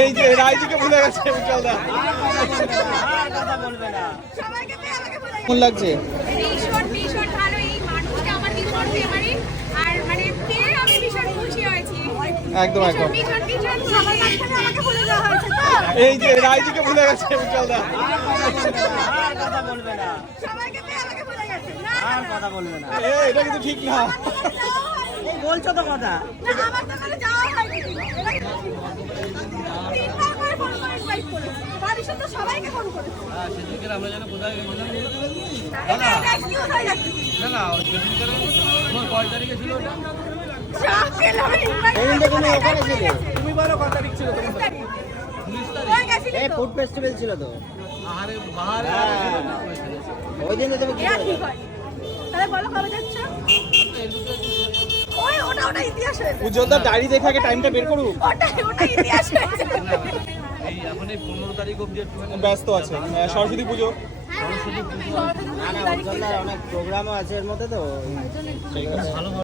এই যে রাইজিকে ভুলে গেছে উজ্জ্বলদা। কেমন লাগছে? ভীষণ ভীষণ ভালো। এই মানুষটা আমার ভীষণ ফেভারিট, আর মানে পেয়ে আমি ভীষণ খুশি হয়েছি। একদম একদম। ভীষণ ভীষণ সবার মাঝখানে আমাকে ভুলে যাওয়া হয়েছে তো। এই যে রাইজিকে ভুলে গেছে উজ্জ্বলদা। সবাইকে পেয়ে আমাকে ভুলে গেছে। না কথা বলবে না, এটা কিন্তু ঠিক না। বলছো তো কথা। না, আমার তো কোনো যাওয়া হয়নি। তিনবার করে ফোন করে ইনভাইট করেছি। বাড়ির তো সবাইকে ফোন করেছি। সেদিনকে আমরা যেন কোথায় গেছিলাম এটা এক্সকিউজ হয়ে যাচ্ছে। না সেদিনকে তোমার কয় তারিখে ছিল ওটা? সব ছিল ইনভাইট ওখানে ছিল, তুমি বলো কত তারিখ ছিল তোমার? 19 তারিখ। কই গেছিলি এই তো? ফুড ফেস্টিভ্যাল ছিল তো আহারে বাহারে ওই দিন তুমি কি এটা ঠিক হয়। তাহলে বলো কবে যাচ্ছ? ওটা ইতিহাস হয়েছে। উজ্জ্বলদার ডায়েরি দেখে আগে টাইমটা বের করুক। ওটা ইতিহাস হয়েছে। এই এখন এই 15 তারিখ অবধি একটুখানি ব্যস্ত আছে সরস্বতী পুজো। না না, অনেক প্রোগ্রামও আছে এর মধ্যে তো। ঠিক আছে। ভালো